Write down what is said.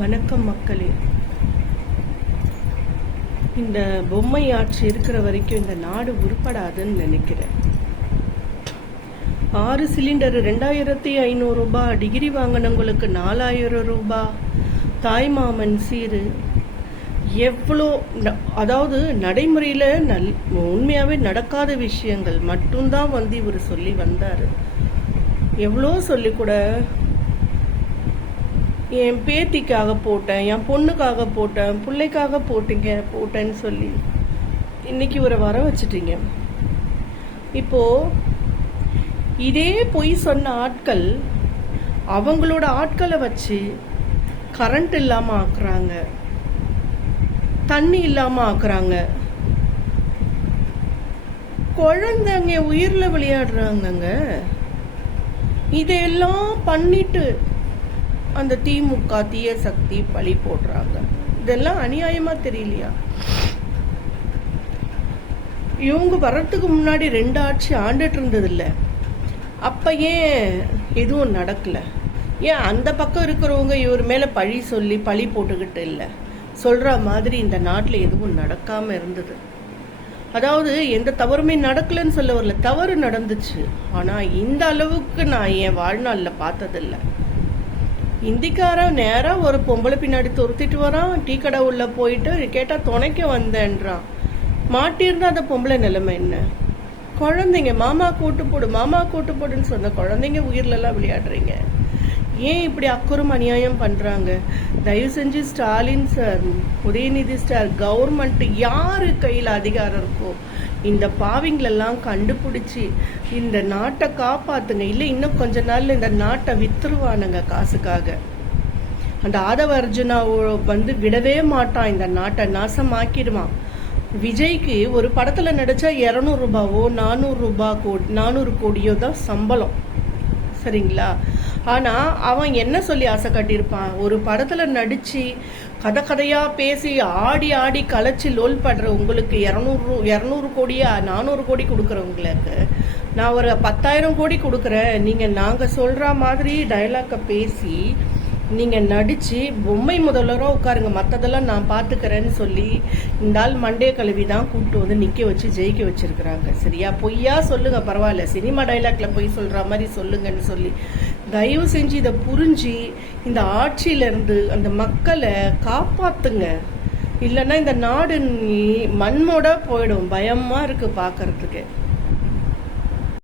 வணக்கம் மக்களே. இந்த பொம்மை ஆட்சி இருக்கிற வரைக்கும் இந்த நாடு உருப்படாதுன்னு நினைக்கிறேன். 6 சிலிண்டர் 2500 ரூபாய், டிகிரி வாங்கினவங்களுக்கு 4000 ரூபாய், தாய்மாமன் சீரு, எவ்வளோ அதாவது நடைமுறையில் உண்மையாகவே நடக்காத விஷயங்கள் மட்டும்தான் இவர் சொல்லி வந்தார். எவ்வளோ சொல்லி கூட என் பேத்திக்காக போட்டேன், என் பொண்ணுக்காக போட்டேன், பிள்ளைக்காக போட்டேன்னு சொல்லி இன்னைக்கு இவரை வர வச்சுட்டீங்க. இப்போ இதே பொய் சொன்ன ஆட்கள் அவங்களோட ஆட்களை வச்சு கரண்ட் இல்லாம ஆக்குறாங்க, தண்ணி இல்லாம ஆக்குறாங்க, குழந்தைங்க உயிர்ல விளையாடுறாங்கங்க. இதையெல்லாம் பண்ணிட்டு அந்த திமுக தீய சக்தி பழி போடுறாங்க. இதெல்லாம் அநியாயமா தெரியலையா? இவங்க வர்றதுக்கு முன்னாடி 2 ஆட்சி ஆண்டுட்டு இருந்தது இல்ல, அப்ப ஏன் எதுவும் நடக்கல? ஏன் அந்த பக்கம் இருக்கிறவங்க இவர் மேல பழி போட்டுக்கிட்டு இல்லை சொல்ற மாதிரி இந்த நாட்டில் எதுவும் நடக்காம இருந்தது? அதாவது எந்த தவறுமே நடக்கலன்னு சொல்ல வரல, தவறு நடந்துச்சு. ஆனா இந்த அளவுக்கு நான் என் வாழ்நாளில் பார்த்ததில்லை. இந்திக்காரன் நேரா ஒரு பொம்பளை பின்னாடி துரத்திட்டு வரான், டீ கடை உள்ள போயிட்டு கேட்டா துணைக்க வந்தேன்றான். மாட்டியிருந்தா அந்த பொம்பளை நிலைமை என்ன? குழந்தைங்க மாமா கூட்டு போடுன்னு சொன்ன குழந்தைங்க உயிர்ல எல்லாம் விளையாடுறீங்க. ஏன் இப்படி அக்குறம் அநியாயம் பண்றாங்க? தயவு செஞ்சு Stalin sir, Udhayanidhi sir, government யாரு கையில் அதிகாரம் இருக்கோ இந்த பாவிங்களெல்லாம் கண்டுபிடிச்சி இந்த நாட்டை காப்பாத்துங்க. இல்லை இன்னும் கொஞ்ச நாள்ல இந்த நாட்டை வித்துருவானுங்க காசுக்காக. அந்த ஆதவ அர்ஜுனா விடவே மாட்டான், இந்த நாட்டை நாசமாக்கிடுவான். விஜய்க்கு ஒரு படத்துல நடிச்சா 200 ரூபாவோ 400 கோடியோ தான் சம்பளம், சரிங்களா? ஆனா அவன் என்ன சொல்லி ஆசை கட்டியிருப்பான்? ஒரு படத்துல நடிச்சு கதையா பேசி ஆடி கலைச்சு லோல் படுற உங்களுக்கு 200 கோடியா 400 கோடி கொடுக்குறவங்களுக்கு நான் ஒரு 10,000 கோடி கொடுக்குறேன், நாங்க சொல்ற மாதிரி டைலாக்க பேசி நீங்க நடிச்சு பொம்மை முதல்வராக உட்காருங்க, மற்றதெல்லாம் நான் பார்த்துக்கிறேன்னு சொல்லி இந்த ஆள் மண்டே கழுவி தான் கூப்பிட்டு வந்து நிற்க வச்சு ஜெயிக்க வச்சிருக்கிறாங்க. சரியா? பொய்யா சொல்லுங்க பரவாயில்ல, சினிமா டைலாக்ல பொய் சொல்ற மாதிரி சொல்லுங்கன்னு சொல்லி தயவு செஞ்சு இதை புரிஞ்சு இந்த ஆட்சியிலிருந்து அந்த மக்களை காப்பாத்துங்க. இல்லைன்னா இந்த நாடு மண்மோட போயிடும். பயமா இருக்கு பார்க்கறதுக்கு.